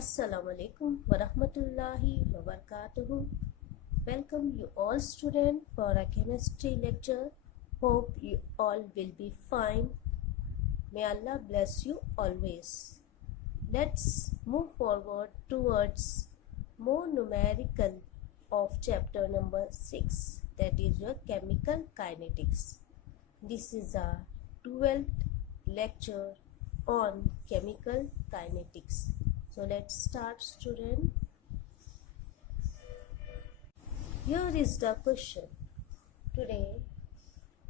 Assalamu alaikum wa rahmatullahi wa barakatuhu. Welcome you all students for a chemistry lecture. Hope you all will be fine. May Allah bless you always. Let's move forward towards more numerical of chapter number 6, that is your chemical kinetics. This is our 12th lecture on chemical kinetics. So let's start, student. Here is the question. Today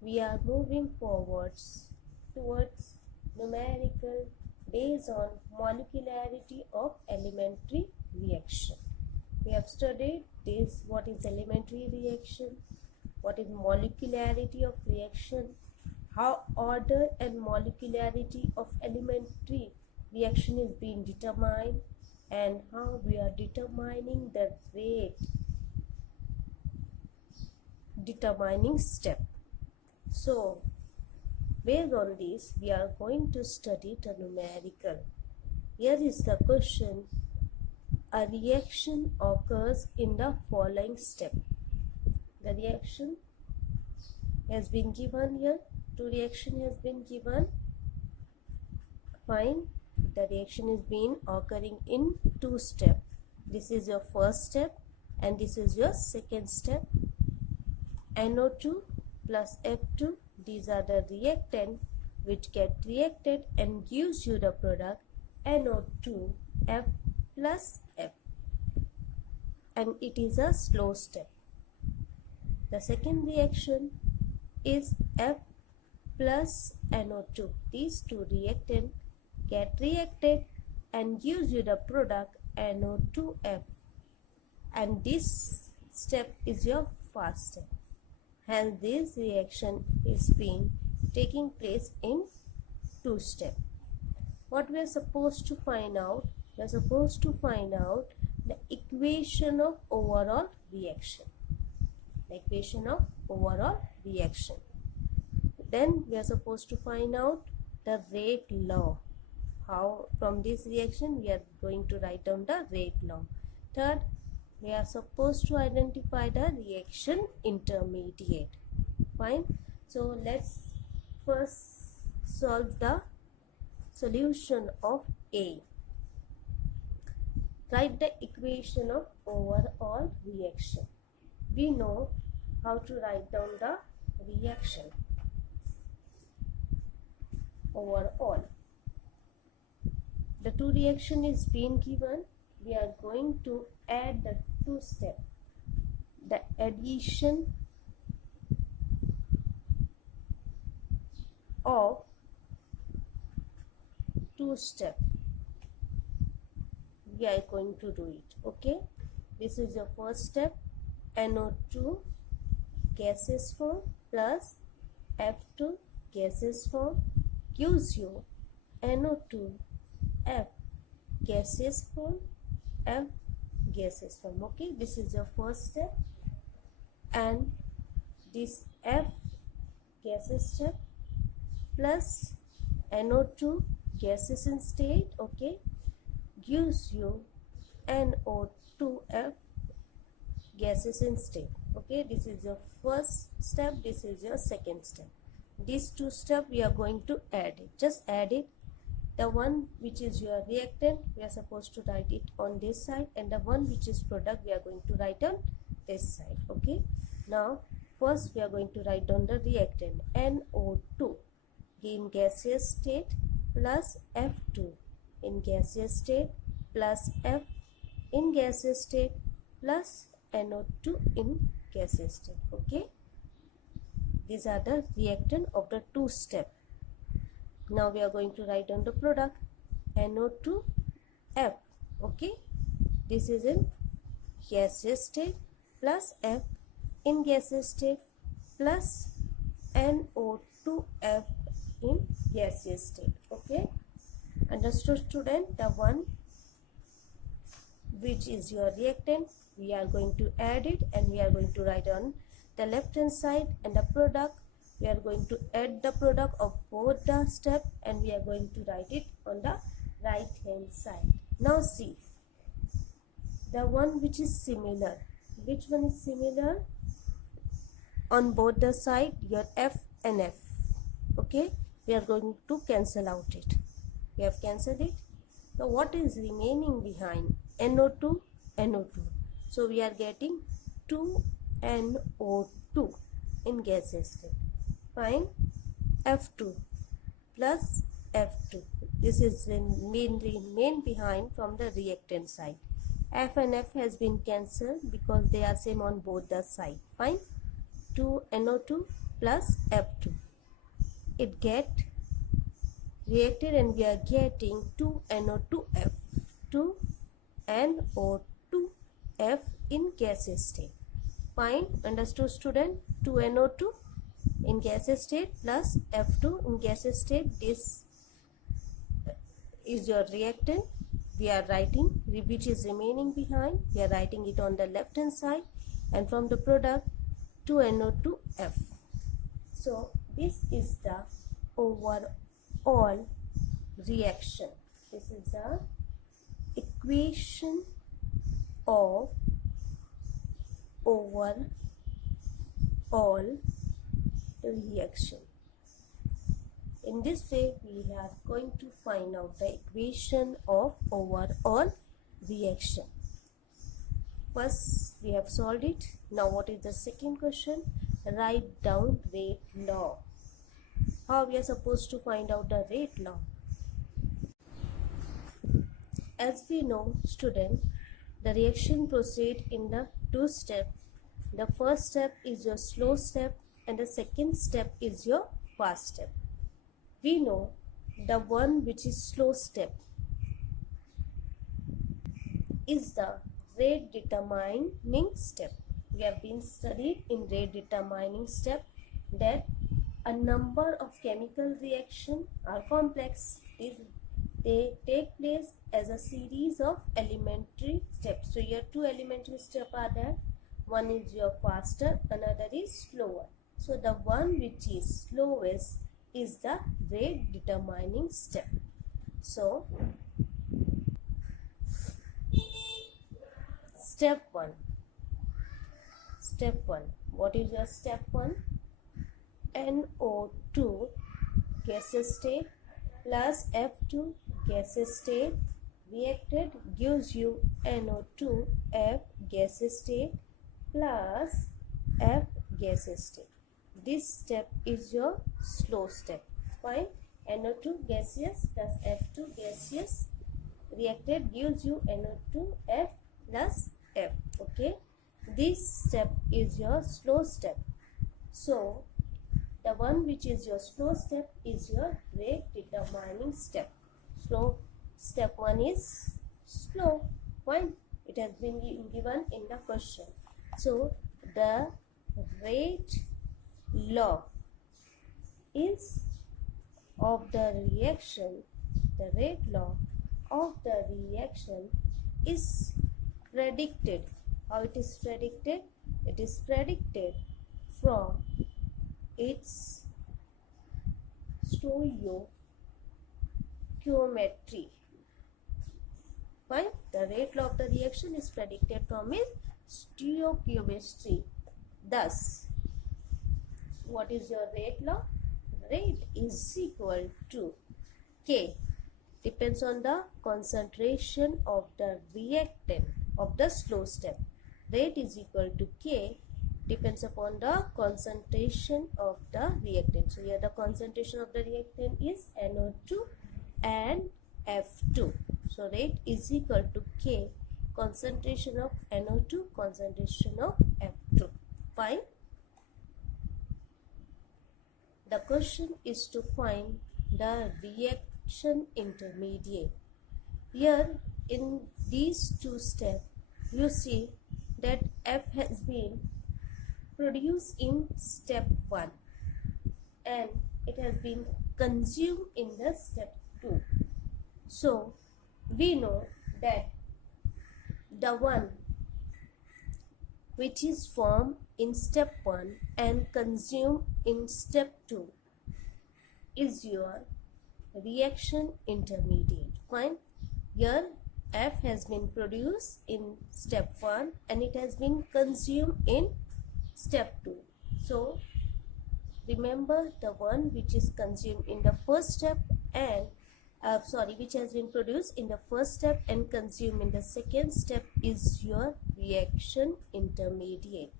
we are moving forwards towards numerical based on molecularity of elementary reaction. We have studied this, what is elementary reaction, what is molecularity of reaction, how order and molecularity of elementary reaction is being determined, and how we are determining the rate determining step. So based on this we are going to study the numerical. Here is the question. A reaction occurs in the following step. The reaction has been given here. Two reaction has been given. Fine. The reaction is being occurring in two steps. This is your first step and this is your second step. NO2 plus F2, these are the reactant which get reacted and gives you the product NO2 F plus F, and it is a slow step. The second reaction is F plus NO2. These two reactants get reacted and gives you the product NO2F, and this step is your fast step. Hence this reaction is being taking place in two steps. What we are supposed to find out? We are supposed to find out the equation of overall reaction. The equation of overall reaction. Then we are supposed to find out the rate law. How from this reaction we are going to write down the rate law. Third, we are supposed to identify the reaction intermediate. Fine. So let's first solve the solution of A. Write the equation of overall reaction. We know how to write down the reaction overall. The two reaction is being given. We are going to add the two steps. The addition of two steps. We are going to do it. Okay. This is your first step. NO2 gaseous form plus F2 gaseous form gives you NO2 F gaseous form, F gaseous form. Okay, this is your first step, and this F gaseous step plus NO2 gaseous in state, okay, gives you NO2F gaseous in state. Okay, this is your first step, this is your second step. These two steps we are going to add it. Just add it. The one which is your reactant, we are supposed to write it on this side, and the one which is product, we are going to write on this side. Okay. Now, first we are going to write down the reactant NO2 in gaseous state plus F2 in gaseous state plus F in gaseous state plus NO2 in gaseous state. Okay. These are the reactant of the two steps. Now we are going to write down the product NO2F. Okay, this is in gaseous state plus F in gaseous state plus NO2F in gaseous state. Okay, understood, student? The one which is your reactant, we are going to add it and we are going to write on the left hand side, and the product, we are going to add the product of both the step and we are going to write it on the right hand side. Now see, the one which is similar. Which one is similar? On both the side, your F and F. Okay, we are going to cancel out it. We have cancelled it. So what is remaining behind? NO2, NO2. So we are getting 2NO2 in gaseous state. Fine. F2 plus F2. This is remain behind from the reactant side. F and F has been cancelled because they are same on both the side. Fine. 2NO2 plus F2. It get reacted and we are getting 2NO2F. 2NO2F in gaseous state. Fine. Understood, student? 2NO2 in gaseous state plus F2 in gaseous state. This is your reactant. We are writing which is remaining behind. We are writing it on the left hand side, and from the product 2NO2F. So this is the overall reaction. This is the equation of overall reaction. In this way, we are going to find out the equation of overall reaction. First, we have solved it. Now, what is the second question? Write down rate law. How we are supposed to find out the rate law? As we know, student, the reaction proceeds in the two steps. The first step is your slow step and the second step is your fast step. We know the one which is slow step is the rate determining step. We have been studied in rate determining step that a number of chemical reactions are complex. They take place as a series of elementary steps. So your two elementary steps are there. One is your faster, another is slower. So the one which is slowest is the rate determining step. So step 1. Step 1. What is your step 1? NO2 gaseous state plus F2 gaseous state reacted gives you NO2F gaseous state plus F gaseous state. This step is your slow step. Fine. NO2 gaseous plus F2 gaseous reacted gives you NO2F plus F. Okay. This step is your slow step. So the one which is your slow step is your rate determining step. Slow step 1 is slow. Fine. It has been given in the question. So the rate law is of the reaction. The rate law of the reaction is predicted. How it is predicted? It is predicted from its stoichiometry. Fine. The rate law of the reaction is predicted from its stoichiometry. Thus, what is your rate law? Rate is equal to K. Depends on the concentration of the reactant of the slow step. Rate is equal to K depends upon the concentration of the reactant. So here the concentration of the reactant is NO2 and F2. So rate is equal to K, concentration of NO2, concentration of F2. Fine. The question is to find the reaction intermediate. Here in these two steps, you see that F has been produced in step 1 and it has been consumed in the step 2. So we know that the one which is formed in step 1 and consumed in step 2 is your reaction intermediate. Fine. Here F has been produced in step 1 and it has been consumed in step 2. So remember, the one which is consumed in the first step and which has been produced in the first step and consumed in the second step is your reaction intermediate.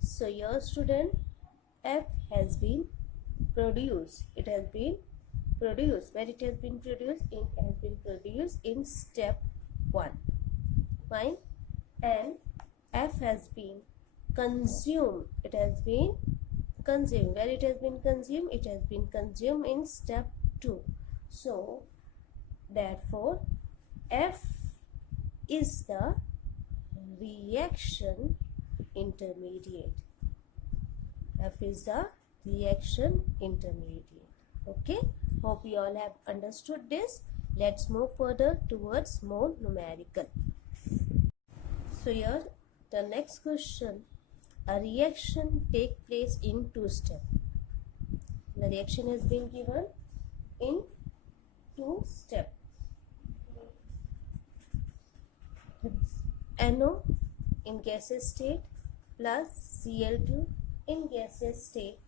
So your student, F has been produced. It has been produced. Where it has been produced? It has been produced in step 1. Fine. And F has been consumed. It has been consumed. Where it has been consumed? It has been consumed in step 2. So therefore F is the reaction intermediate. F is the reaction intermediate. Okay, hope you all have understood this. Let's move further towards more numerical. So here the next question, a reaction take place in 2 steps. The reaction has been given in 2 steps. NO in gaseous state plus Cl2 in gaseous state.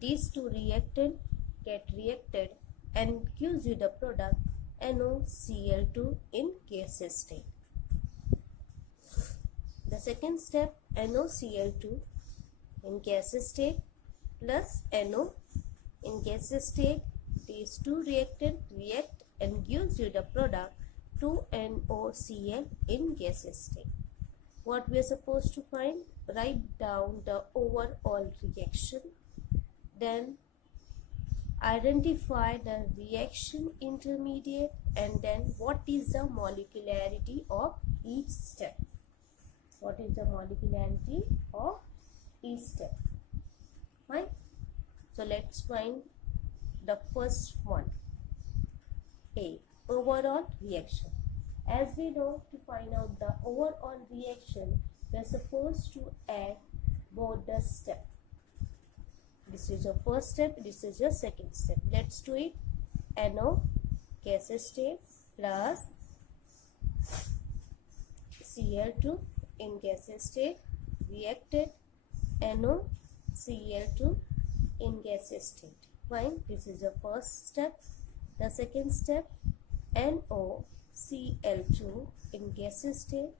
These two reactant get reacted and gives you the product NoCl2 in gaseous state. The second step, NoCl2 in gaseous state plus NO in gaseous state. These two reactant react and gives you the product 2NoCl in gaseous state. What we are supposed to find? Write down the overall reaction, then identify the reaction intermediate, and then what is the molecularity of each step. What is the molecularity of each step? Fine. So let's find the first one. A, overall reaction. As we know, to find out the overall reaction, we are supposed to add both the steps. This is your first step, this is your second step. Let's do it. NO gaseous state plus Cl2 in gaseous state reacted NoCl2 in gaseous state. Fine, this is the first step. The second step, NoCl2 in gaseous state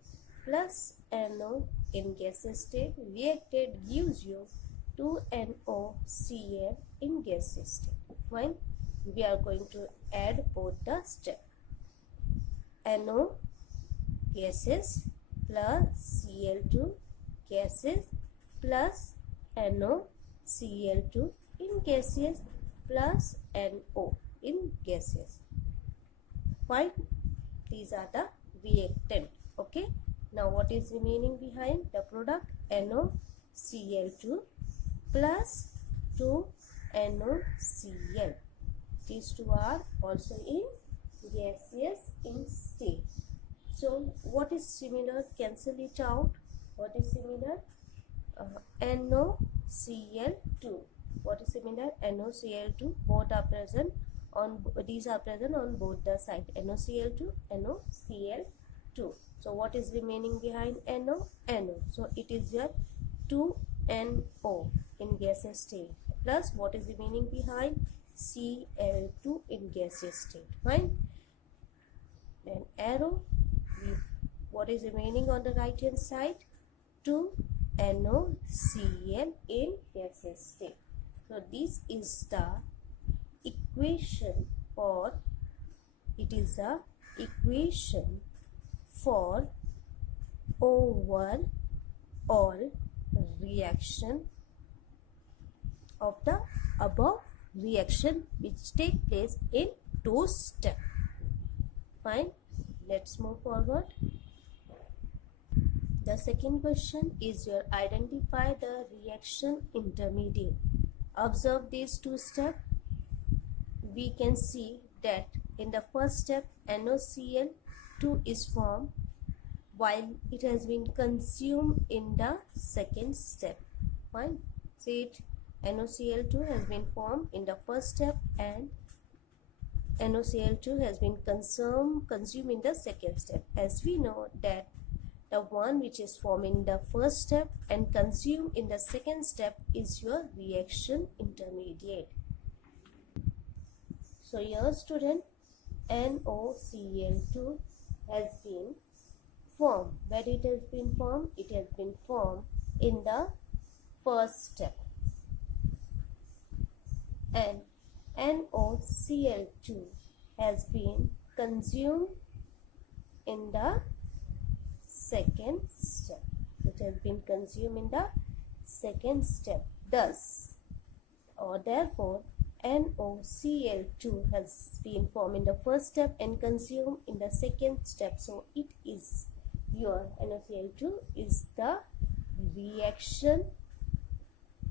plus NO in gaseous state reacted gives you 2NoCl in gaseous state. Fine, we are going to add both the steps. NO gases plus Cl2 gases plus NoCl2 in gaseous plus NO in gaseous. Fine, these are the reactant. Okay, now what is remaining behind? The product NoCl2 plus 2NoCl. These two are also in gaseous in state. So what is similar? Cancel it out. What is similar? NoCl2. What is similar? NoCl2. Both are present on, these are present on both the side. NoCl2, NoCl2. So what is remaining behind NO? NO. So it is your 2NO in gaseous state plus what is remaining behind? Cl2 in gaseous state. Fine. Then arrow. What is remaining on the right hand side? 2NoCl in gaseous state. So this is the equation for, it is the equation for overall reaction of the above reaction which take place in 2 steps. Fine, let's move forward. The second question is your identify the reaction intermediate. Observe these 2 steps. We can see that in the first step NoCl2 is formed while it has been consumed in the second step. Fine, see it, NoCl2 has been formed in the first step and NaCl2 has been consumed in the second step. As we know that the one which is formed in the first step and consumed in the second step is your reaction intermediate. So here student, NaCl2 has been formed. Where it has been formed? It has been formed in the first step. And NaCl2 has been consumed in the second step. It has been consumed in the second step. Thus, or therefore, NaCl2 has been formed in the first step and consumed in the second step. So it is your NaCl2 is the reaction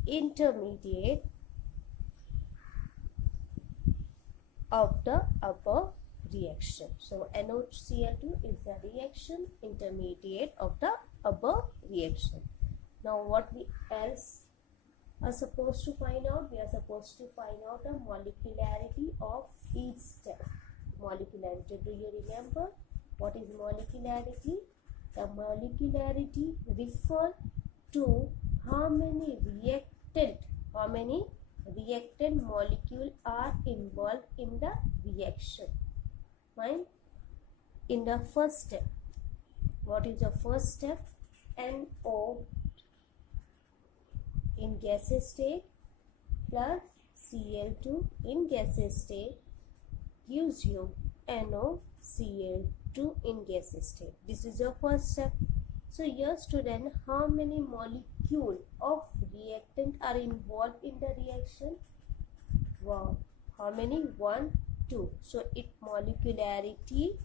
intermediate of the above reaction. So NaCl2 is the reaction intermediate of the above reaction. Now what we else are supposed to find out? We are supposed to find out the molecularity of each step. Molecularity, do you remember what is molecularity? The molecularity refers to how many reactant molecules are involved in the reaction. Fine. In the first step, what is the first step? NO in gaseous state plus Cl2 in gaseous state gives you NaCl2 in gaseous state. This is your first step. So here student, how many molecules of reactant are involved in the reaction? Wow, how many? 1, 2. So its molecularity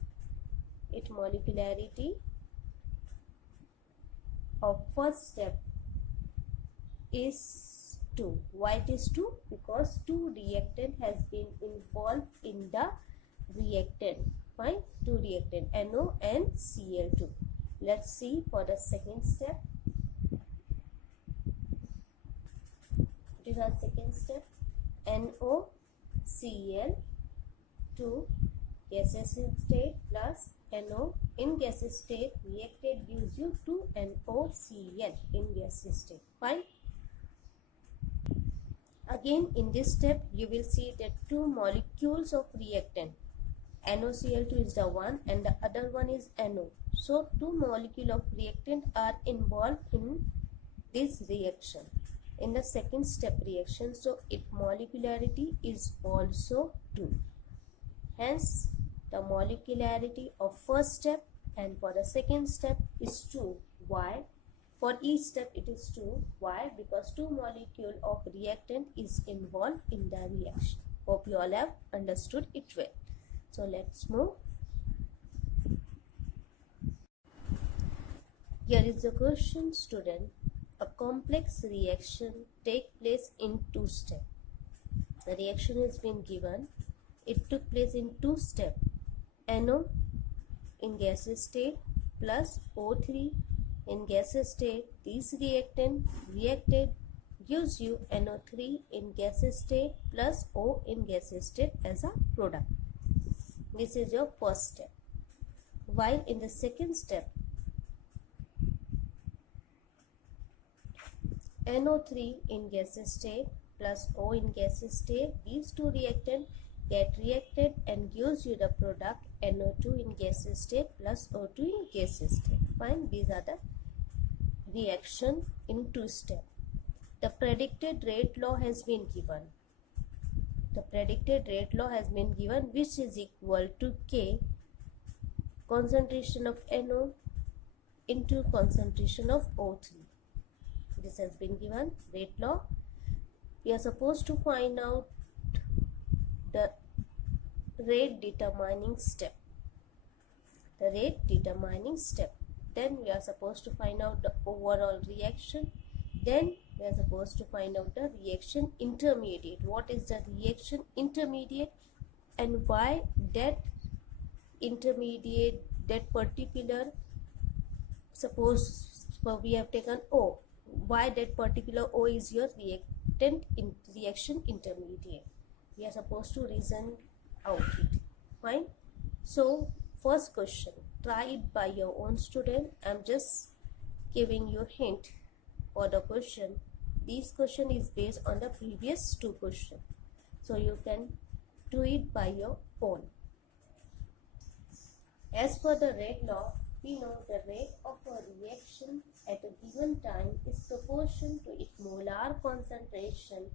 of first step is 2. Why it is 2? Because 2 reactant has been involved in the reactant. Fine, 2 reactant, NO and Cl2. Let's see for the second step. What is our second step? NoCl2 gaseous state plus NO in gaseous state reacted gives you 2 NoCl in gaseous state. Fine. Again in this step you will see that 2 molecules of reactant. NoCl2 is the one and the other one is NO. So 2 molecules of reactant are involved in this reaction, in the second step reaction. So its molecularity is also 2. Hence the molecularity of first step and for the second step is 2. Why? For each step it is 2. Why? Because 2 molecules of reactant is involved in the reaction. Hope you all have understood it well. So let's move. Here is the question student. A complex reaction takes place in 2 steps. The reaction has been given. It took place in 2 steps. NO in gaseous state plus O3 in gaseous state. This reactant reacted gives you NO3 in gaseous state plus O in gaseous state as a product. This is your first step. While in the second step, NO3 in gaseous state plus O in gaseous state, these 2 reactants get reacted and gives you the product NO2 in gaseous state plus O2 in gaseous state. Fine, these are the reaction in 2 steps. The predicted rate law has been given. The predicted rate law has been given, which is equal to K concentration of NO into concentration of O3. This has been given, rate law. We are supposed to find out the rate determining step. The rate determining step. Then we are supposed to find out the overall reaction. Then we are supposed to find out the reaction intermediate. What is the reaction intermediate and why that intermediate, that particular, suppose we have taken O, why that particular O is your reactant in reaction intermediate. We are supposed to reason out it. Fine. So first question, try it by your own, student. I'm just giving you hint for the question. This question is based on the previous two questions, so you can do it by your own. As per the rate law, we know the rate of a reaction at a given time is proportional to its molar concentration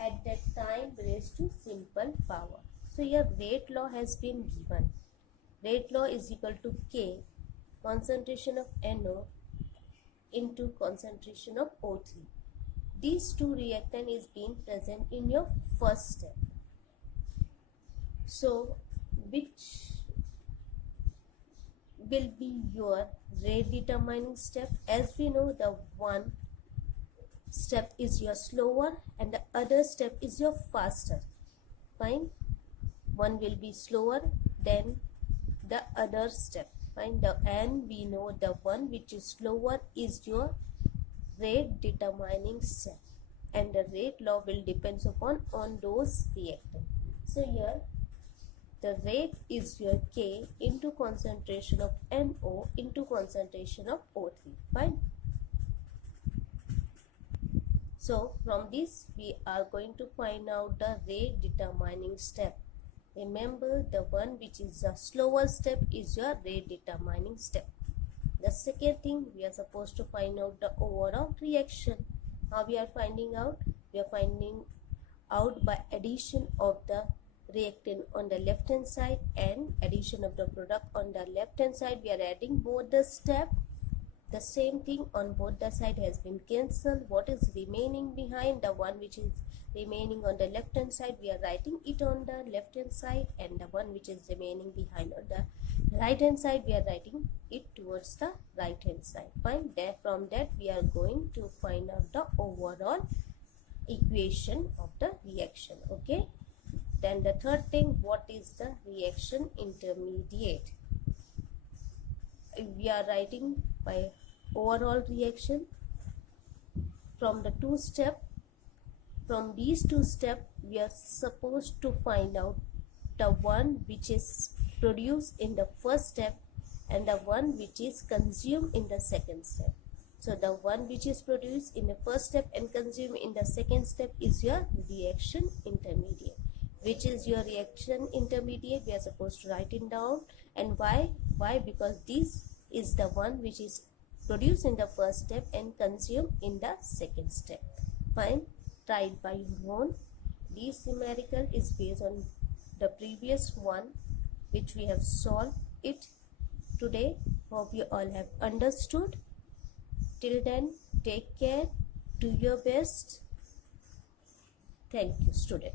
at that time raised to simple power. So your rate law has been given. Rate law is equal to K, concentration of NO into concentration of O3. These two reactant is being present in your first step. So which will be your rate determining step? As we know, the one step is your slower and the other step is your faster. Fine. One will be slower than the other step. Fine. And we know the one which is slower is your rate determining step, and the rate law will depends upon on those reactants. So here the rate is your K into concentration of NO into concentration of O3. Fine. So from this we are going to find out the rate determining step. Remember, the one which is the slower step is your rate determining step. The second thing, we are supposed to find out the overall reaction. How we are finding out? We are finding out by addition of the reactant on the left hand side and addition of the product on the left hand side. We are adding both the step. The same thing on both the side has been cancelled. What is remaining behind? The one which is remaining on the left hand side, we are writing it on the left hand side, and the one which is remaining behind on the right hand side, we are writing it towards the right hand side. Fine. There, from that we are going to find out the overall equation of the reaction. Okay. Then the third thing, what is the reaction intermediate? We are writing by overall reaction from the two step. From these two steps, we are supposed to find out the one which is produced in the first step and the one which is consumed in the second step. So the one which is produced in the first step and consumed in the second step is your reaction intermediate. Which is your reaction intermediate? We are supposed to write it down. And why? Because this is the one which is produced in the first step and consumed in the second step. Fine. Try it by your own. This numerical is based on the previous one which we have solved it today. Hope you all have understood. Till then, take care, do your best. Thank you, student.